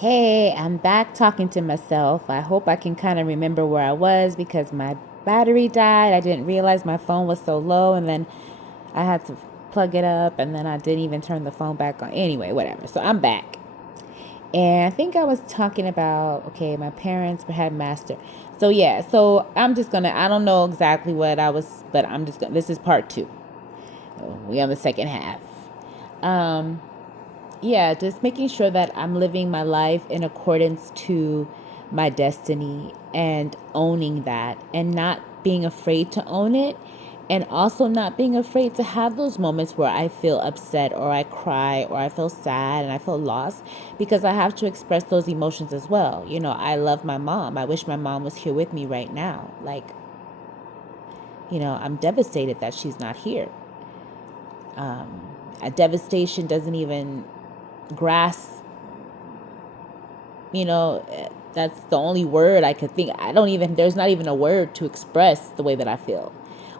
Hey, I'm back talking to myself. I hope I can kind of remember where I was because my battery died. I didn't realize my phone was so low, and then I had to plug it up, and then I didn't even turn the phone back on. Anyway, whatever. So I'm back. And I think I was talking about, okay, my parents had master. So yeah, so I'm just gonna, I don't know exactly what I was, but I'm just gonna, this is part two. We on the second half. Um, yeah, just making sure that I'm living my life in accordance to my destiny and owning that and not being afraid to own it, and also not being afraid to have those moments where I feel upset or I cry or I feel sad and I feel lost, because I have to express those emotions as well. I love my mom. I wish my mom was here with me right now. I'm devastated that she's not here. A devastation doesn't even grasp, that's the only word I could think. There's not even a word to express the way that I feel,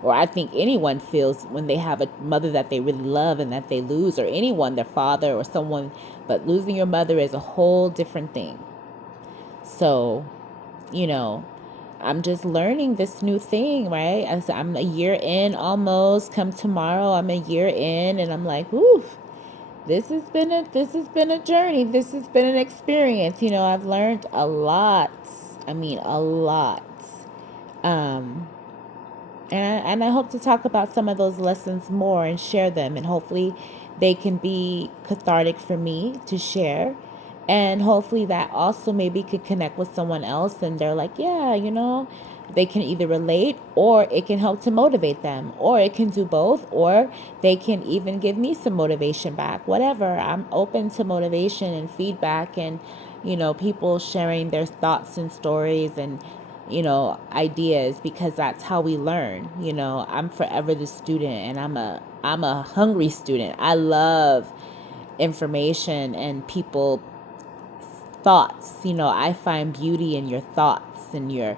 or I think anyone feels when they have a mother that they really love and that they lose, or anyone, their father or someone. But losing your mother is a whole different thing. So, you know, I'm just learning this new thing, right? I'm a year in almost. Come tomorrow, I'm a year in, and I'm like, whew. This has been a journey. This has been an experience. I've learned a lot. I mean, a lot. Um, and I hope to talk about some of those lessons more and share them, and hopefully they can be cathartic for me to share. And hopefully that also maybe could connect with someone else, and they're like, yeah, they can either relate, or it can help to motivate them, or it can do both, or they can even give me some motivation back. Whatever. I'm open to motivation and feedback, and people sharing their thoughts and stories and ideas, because that's how we learn. I'm forever the student, and I'm a hungry student. I love information and people thoughts. I find beauty in your thoughts and your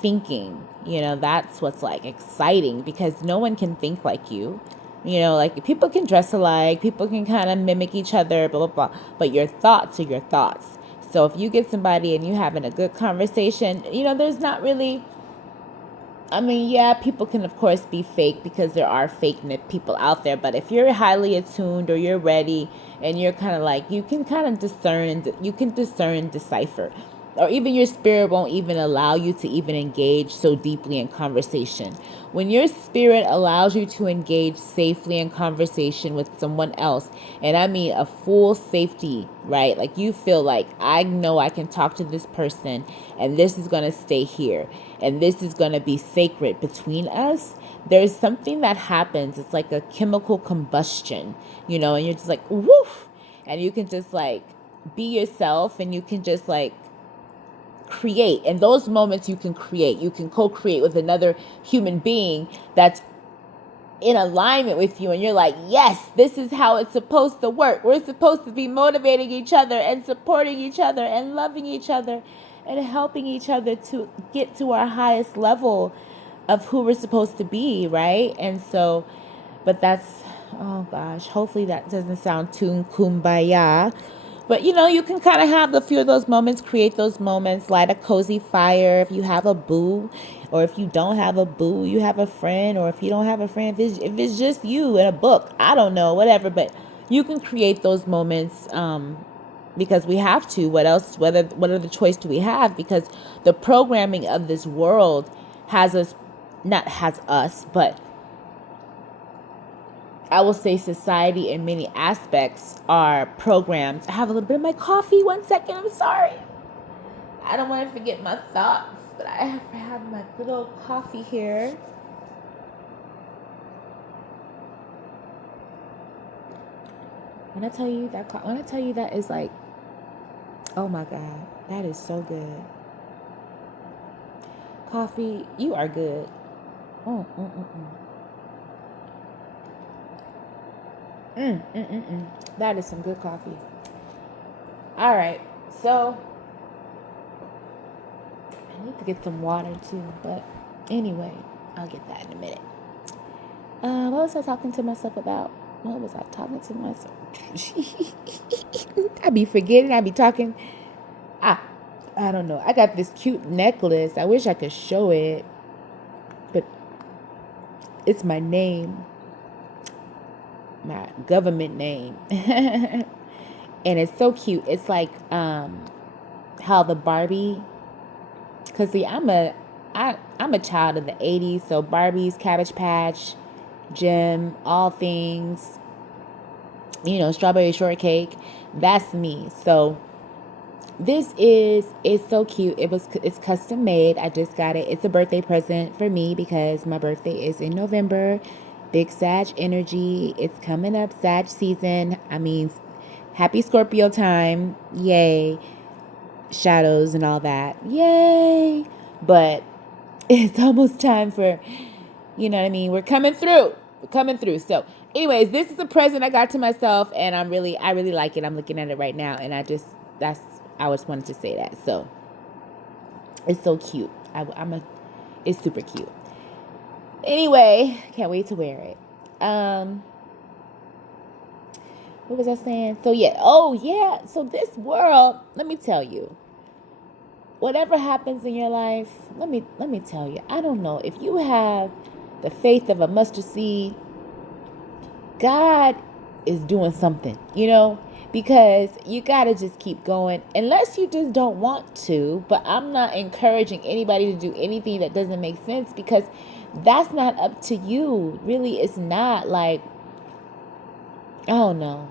thinking. That's what's like exciting, because no one can think like you. Like, people can dress alike, people can kind of mimic each other, blah blah blah, but your thoughts are your thoughts. So if you get somebody and you having a good conversation, there's not really, I mean, yeah, people can of course be fake, because there are fake people out there. But if you're highly attuned, or you're ready, and you're kind of like, you can kind of discern, and you can discern and decipher, or even your spirit won't even allow you to even engage so deeply in conversation. When your spirit allows you to engage safely in conversation with someone else, and I mean a full safety, right? Like, you feel like, I know I can talk to this person, and this is going to stay here, and this is going to be sacred between us. There's something that happens. It's like a chemical combustion, and you're just like, woof. And you can just like be yourself, and you can just like create. In those moments, you can create. You can co-create with another human being that's in alignment with you, and you're like, yes, this is how it's supposed to work. We're supposed to be motivating each other and supporting each other and loving each other and helping each other to get to our highest level of who we're supposed to be, right? And so, but that's, oh gosh, hopefully that doesn't sound too kumbaya. But you can kind of have a few of those moments, create those moments, light a cozy fire if you have a boo, or if you don't have a boo, you have a friend, or if you don't have a friend, if it's just you in a book, I don't know, whatever. But you can create those moments, because we have to. What else? What other choice do we have? Because the programming of this world has us, not has us, but I will say society in many aspects are programmed. I have a little bit of my coffee. 1 second. I'm sorry. I don't want to forget my thoughts, but I have my little coffee here. When I tell you that is like, oh my God, that is so good. Coffee, you are good. Mm, mm, mm, mm. That is some good coffee. All right, so I need to get some water too, but anyway, I'll get that in a minute. What was I talking to myself about? What was I talking to myself? I be forgetting. I be talking. I don't know. I got this cute necklace. I wish I could show it, but it's my name, my government name. And it's so cute. It's like how the Barbie, cause see, I'm a child of the '80s, so Barbie's, Cabbage Patch, Jim, all things, strawberry shortcake. That's me. So it's so cute. It's custom made. I just got it. It's a birthday present for me because my birthday is in November. Big Sag energy. It's coming up, Sag season. I mean, happy Scorpio time. Yay. Shadows and all that. Yay. But it's almost time for, you know what I mean? We're coming through. We're coming through. So anyways, this is a present I got to myself, and I really like it. I'm looking at it right now, and I just wanted to say that. So it's so cute. It's super cute. Anyway, can't wait to wear it. What was I saying? So yeah. Oh yeah. So this world, let me tell you, whatever happens in your life, let me tell you, I don't know if you have the faith of a mustard seed, God is doing something, because you got to just keep going unless you just don't want to. But I'm not encouraging anybody to do anything that doesn't make sense, because that's not up to you. Really, it's not. Like, I don't know.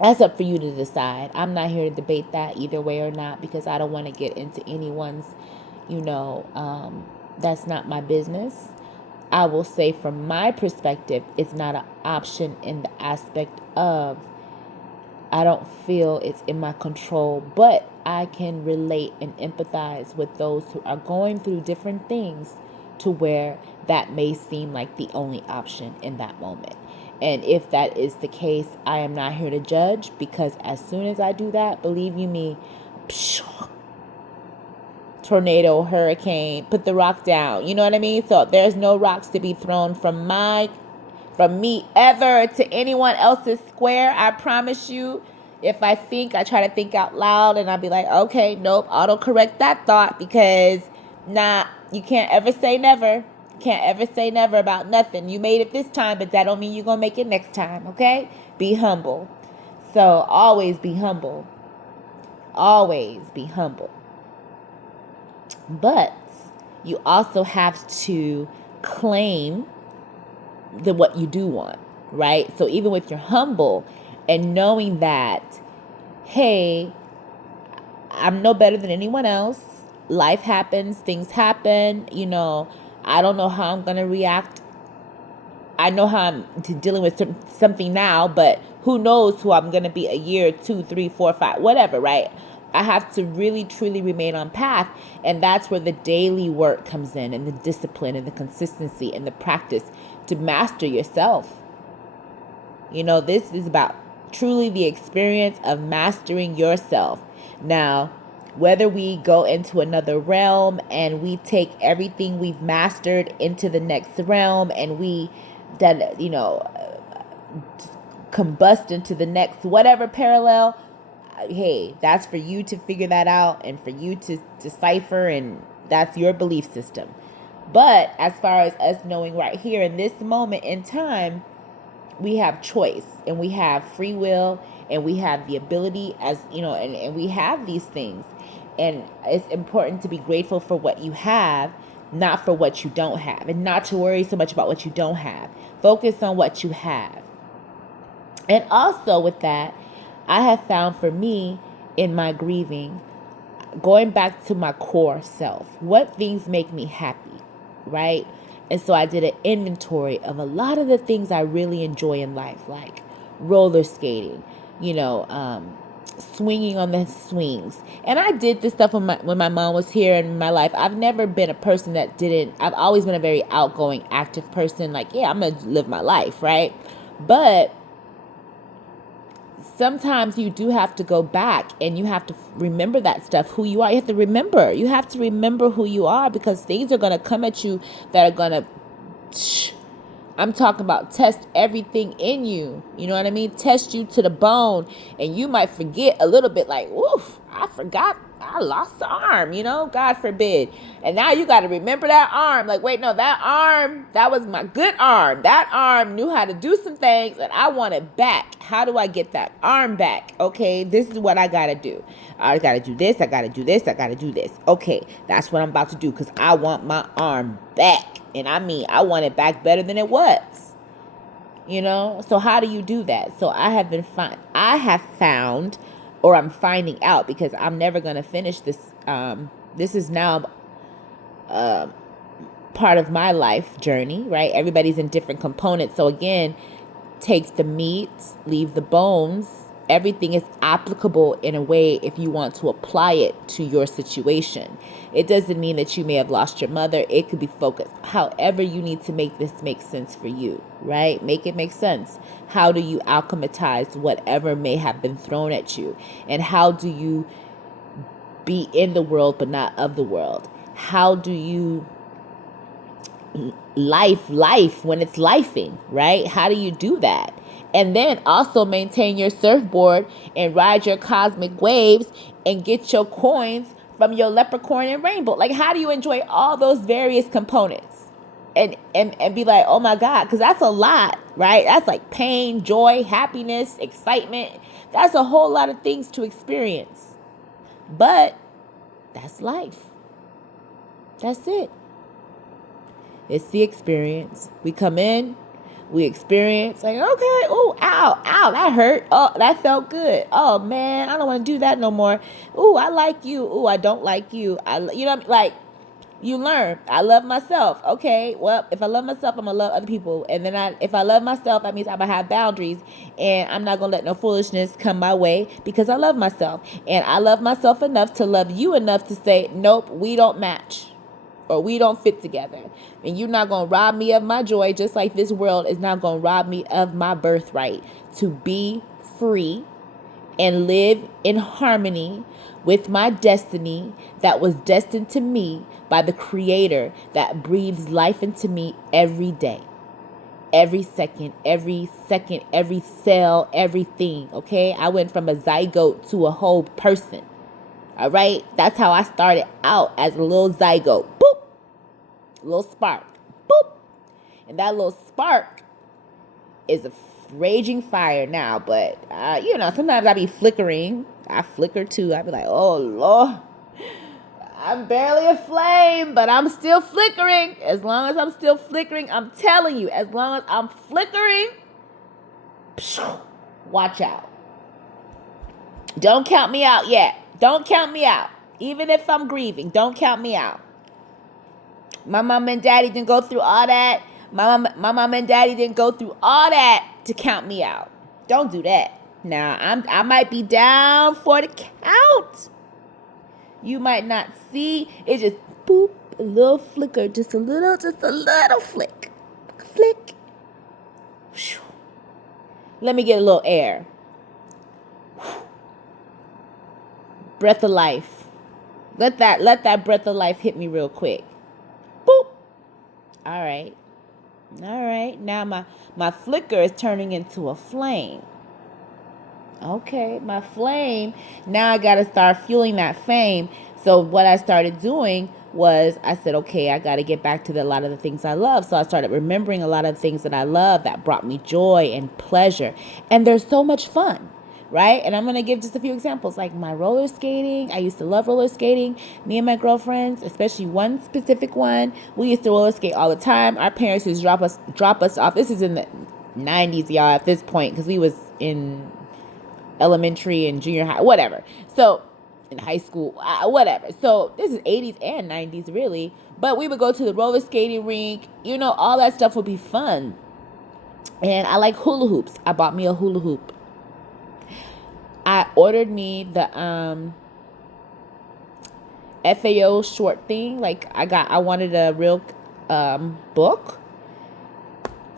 That's up for you to decide. I'm not here to debate that either way or not, because I don't want to get into anyone's, that's not my business. I will say from my perspective, it's not an option in the aspect of I don't feel it's in my control, but I can relate and empathize with those who are going through different things to where that may seem like the only option in that moment. And if that is the case, I am not here to judge, because as soon as I do that, believe you me, tornado, hurricane, put the rock down. You know what I mean? So there's no rocks to be thrown from me ever to anyone else's square. I promise you. If I try to think out loud, and I'll be like, okay, nope, autocorrect that thought, because you can't ever say never. Can't ever say never about nothing. You made it this time, but that don't mean you're going to make it next time, okay? Be humble. So always be humble. Always be humble. But you also have to claim what you do want, right? So even with your humble and knowing that, hey, I'm no better than anyone else. Life happens, things happen, I don't know how I'm going to react. I know how I'm dealing with something now, but who knows who I'm going to be a year, 2, 3, 4, 5, whatever, right? I have to really, truly remain on path. And that's where the daily work comes in, and the discipline and the consistency and the practice to master yourself. This is about truly the experience of mastering yourself. Now, whether we go into another realm and we take everything we've mastered into the next realm, and we combust into the next whatever parallel, hey, that's for you to figure that out and for you to decipher, and that's your belief system. But as far as us knowing right here in this moment in time, we have choice, and we have free will, and we have the ability, and we have these things. And it's important to be grateful for what you have, not for what you don't have, and not to worry so much about what you don't have. Focus on what you have. And also with that, I have found for me in my grieving, going back to my core self, what things make me happy, right? And so I did an inventory of a lot of the things I really enjoy in life, like roller skating, swinging on the swings. And I did this stuff when my mom was here in my life. I've never been a person that didn't. I've always been a very outgoing, active person. Like, yeah, I'm going to live my life, right? But sometimes you do have to go back, and you have to remember that stuff, who you are. You have to remember who you are, because things are going to come at you that are going to, I'm talking about test everything in you. You know what I mean? Test you to the bone. And you might forget a little bit, like, oof, I forgot I lost the arm, God forbid. And now you got to remember that arm. Like, wait, no, that arm, that was my good arm. That arm knew how to do some things and I want it back. How do I get that arm back? Okay, this is what I got to do. I got to do this. I got to do this. I got to do this. Okay, that's what I'm about to do because I want my arm back. And I mean, I want it back better than it was. So how do you do that? So I have found, or I'm finding out, because I'm never going to finish this. This is now part of my life journey, right? Everybody's in different components. So again, take the meat, leave the bones. Everything is applicable in a way if you want to apply it to your situation. It doesn't mean that you may have lost your mother. It could be focused. However, you need to make this make sense for you, right? Make it make sense. How do you alchemize whatever may have been thrown at you? And how do you be in the world but not of the world? How do you life when it's lifing, right? How do you do that? And then also maintain your surfboard and ride your cosmic waves and get your coins from your leprechaun and rainbow. Like, how do you enjoy all those various components and be like, oh my God, because that's a lot, right? That's like pain, joy, happiness, excitement. That's a whole lot of things to experience. But that's life. That's it. It's the experience. We come in, we experience, like, okay, oh, ow, that hurt. Oh, that felt good. Oh, man, I don't want to do that no more. Ooh, I like you. Ooh, I don't like you. You know what I mean? Like, you learn. I love myself. Okay, well, if I love myself, I'm going to love other people. And then if I love myself, that means I'm going to have boundaries. And I'm not going to let no foolishness come my way because I love myself. And I love myself enough to love you enough to say, nope, we don't match. Or we don't fit together. And you're not going to rob me of my joy, just like this world is not going to rob me of my birthright to be free and live in harmony with my destiny that was destined to me by the Creator that breathes life into me every day. Every second, every cell, everything, okay? I went from a zygote to a whole person. All right? That's how I started out, as a little zygote. Boop. A little spark. Boop. And that little spark is a raging fire now. But, sometimes I be flickering. I flicker too. I be like, oh, Lord. I'm barely a flame, but I'm still flickering. As long as I'm still flickering, I'm telling you, as long as I'm flickering, watch out. Don't count me out yet. Don't count me out. Even if I'm grieving, don't count me out. My mom and daddy didn't go through all that. My mom and daddy didn't go through all that to count me out. Don't do that. Now, I might be down for the count. You might not see. It's just boop, a little flicker, just a little flick. Flick. Let me get a little air. Breath of life. Let that breath of life hit me real quick. Boop. All right. Now my flicker is turning into a flame. Okay, my flame. Now I got to start fueling that flame. So what I started doing was I said, okay, I got to get back to a lot of the things I love. So I started remembering a lot of the things that I love that brought me joy and pleasure. And they're so much fun. Right? And I'm going to give just a few examples, like my roller skating. I used to love roller skating. Me and my girlfriends, especially one specific one, we used to roller skate all the time. Our parents used to drop us off. This is in the 90s, y'all, at this point, because we was in elementary and junior high, whatever. So in high school, whatever. So this is 80s and 90s, really. But we would go to the roller skating rink. All that stuff would be fun. And I like hula hoops. I bought me a hula hoop. I ordered me the FAO short thing. Like I wanted a real book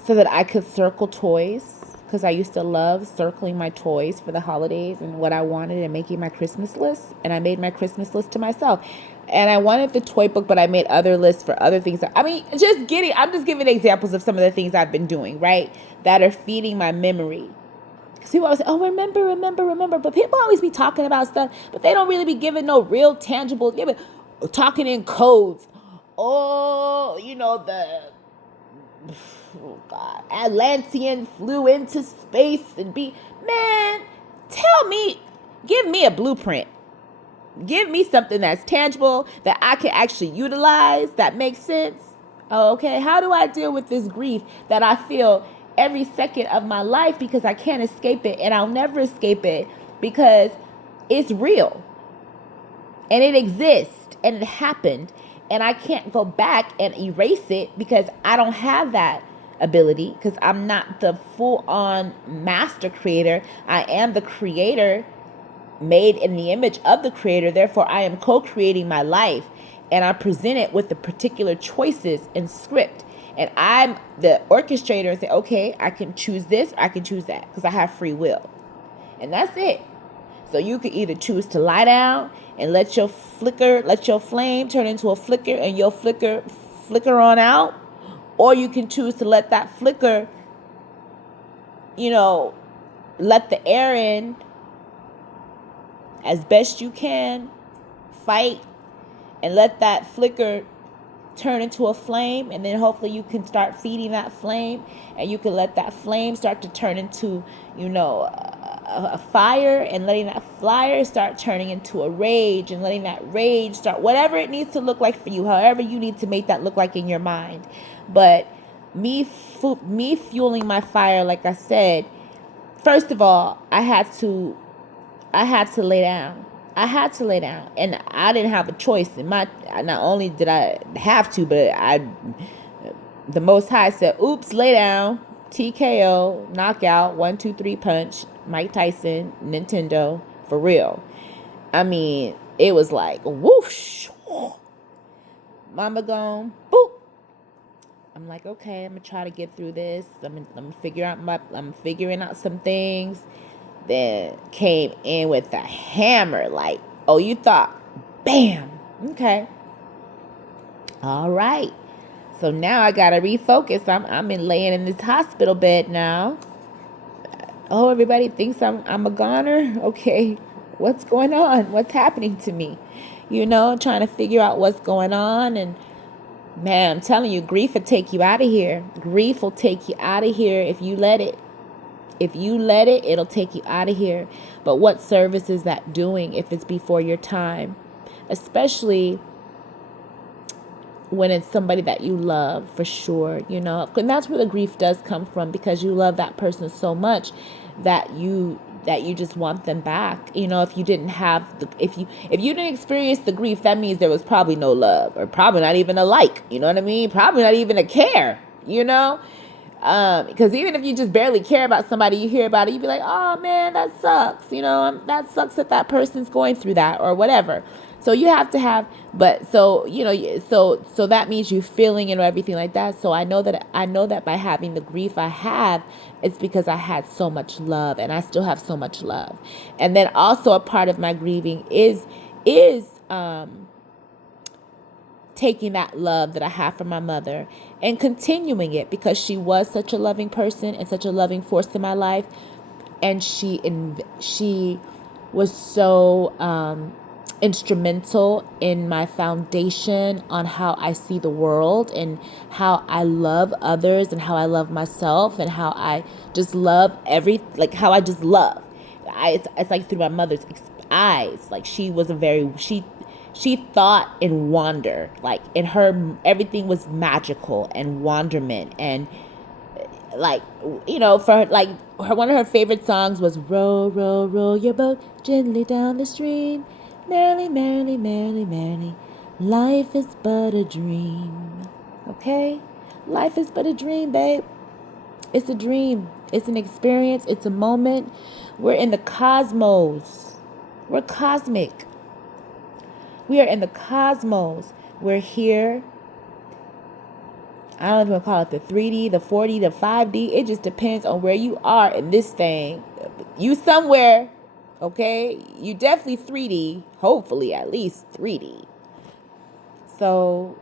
so that I could circle toys, because I used to love circling my toys for the holidays and what I wanted and making my Christmas list. And I made my Christmas list to myself. And I wanted the toy book, but I made other lists for other things. I'm just giving examples of some of the things I've been doing, right? That are feeding my memory. Because people always say, oh, remember, remember, remember. But people always be talking about stuff, but they don't really be giving no real tangible, talking in codes. Oh, oh God, Atlantean flew into space and man, give me a blueprint. Give me something that's tangible that I can actually utilize, that makes sense. Okay, how do I deal with this grief that I feel every second of my life because I can't escape it and I'll never escape it because it's real and it exists and it happened and I can't go back and erase it because I don't have that ability because I'm not the full-on master creator. I am the creator made in the image of the creator. Therefore, I am co-creating my life and I present it with the particular choices and script. And I'm the orchestrator and say, okay, I can choose this, I can choose that because I have free will. And that's it. So you could either choose to lie down and let your flame turn into a flicker and your flicker on out. Or you can choose to let that flicker, let the air in as best you can, fight, and let that flicker turn into a flame, and then hopefully you can start feeding that flame, and you can let that flame start to turn into, a fire, and letting that fire start turning into a rage, and letting that rage start, whatever it needs to look like for you, however you need to make that look like in your mind. But me fueling my fire, like I said, first of all, I had to lay down. And I didn't have a choice. Not only did I have to, but the Most High said, "Oops, lay down, TKO, knockout, 1, 2, 3 punch, Mike Tyson, Nintendo, for real." It was like whoosh, mama gone, boop. I'm like, okay, I'm gonna try to get through this. I'm figuring out some things. Then came in with a hammer, like, oh, you thought, bam, okay, all right. So now I gotta refocus. I'm laying in this hospital bed now. Oh, everybody thinks I'm a goner. Okay, what's going on? What's happening to me? Trying to figure out what's going on. And man, I'm telling you, grief will take you out of here. Grief will take you out of here if you let it. If you let it, it'll take you out of here. But what service is that doing if it's before your time? Especially when it's somebody that you love, for sure, And that's where the grief does come from, because you love that person so much that you just want them back. If you didn't have if you didn't experience the grief, that means there was probably no love, or probably not even a like, you know what I mean? Probably not even a care, because even if you just barely care about somebody, you hear about it, you'd be like, oh man, that sucks. That sucks that person's going through that or whatever. So you have to have, but so, so that means you feeling and everything like that. So I know that by having the grief I have, it's because I had so much love, and I still have so much love. And then also a part of my grieving is taking that love that I have for my mother and continuing it, because she was such a loving person and such a loving force in my life. And she was so instrumental in my foundation on how I see the world and how I love others and how I love myself and how I just love how I just love. It's like through my mother's eyes. Like she thought in wonder, like in her, everything was magical and wonderment. And for one of her favorite songs was row, row, row your boat gently down the stream. Merrily, merrily, merrily, merrily, life is but a dream. Okay? Life is but a dream, babe. It's a dream. It's an experience. It's a moment. We're in the cosmos. We're cosmic. We are in the cosmos. We're here. I don't even call it the 3D, the 4D, the 5D. It just depends on where you are in this thing. You somewhere, okay? You definitely 3D. Hopefully at least 3D. So,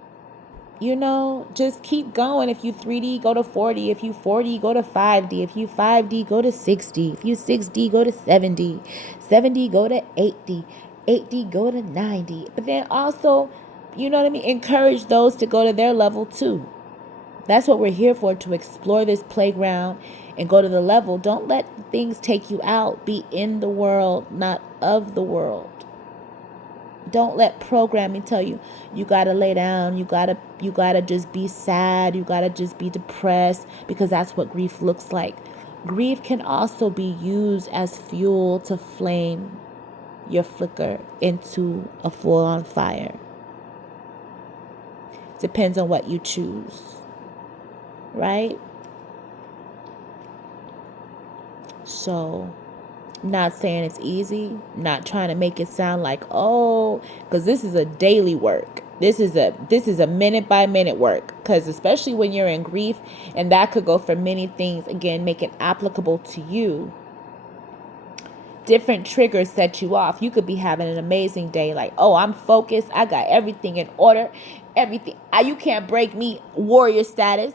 just keep going. If you 3D, go to 40. If you 40, go to 5D. If you 5D, go to 60. If you 6D, go to 70. 70, go to 80. 80, go to 90. But then also, encourage those to go to their level too. That's what we're here for, to explore this playground and go to the level. Don't let things take you out. Be in the world, not of the world. Don't let programming tell you gotta lay down, you gotta just be sad, you gotta just be depressed, because that's what grief looks like. Grief can also be used as fuel to flame your flicker into a full-on fire. Depends on what you choose, right? So, not saying it's easy, not trying to make it sound like, because this is a daily work. This is a minute by minute work, because especially when you're in grief, and that could go for many things. Again, make it applicable to you. Different triggers set you off. You could be having an amazing day, like, I'm focused, I got everything in order, everything. You can't break me, warrior status.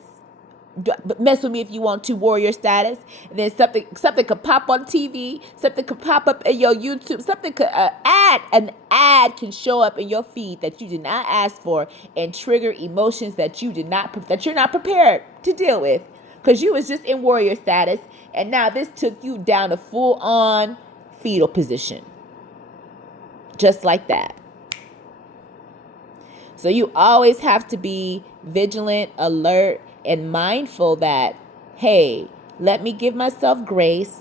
Mess with me if you want to, warrior status. And then something could pop on TV, something could pop up in your YouTube, something could an ad can show up in your feed that you did not ask for, and trigger emotions that you're not prepared to deal with, because you was just in warrior status, and now this took you down to full on fetal position, just like that. So you always have to be vigilant, alert, and mindful that, hey, let me give myself grace.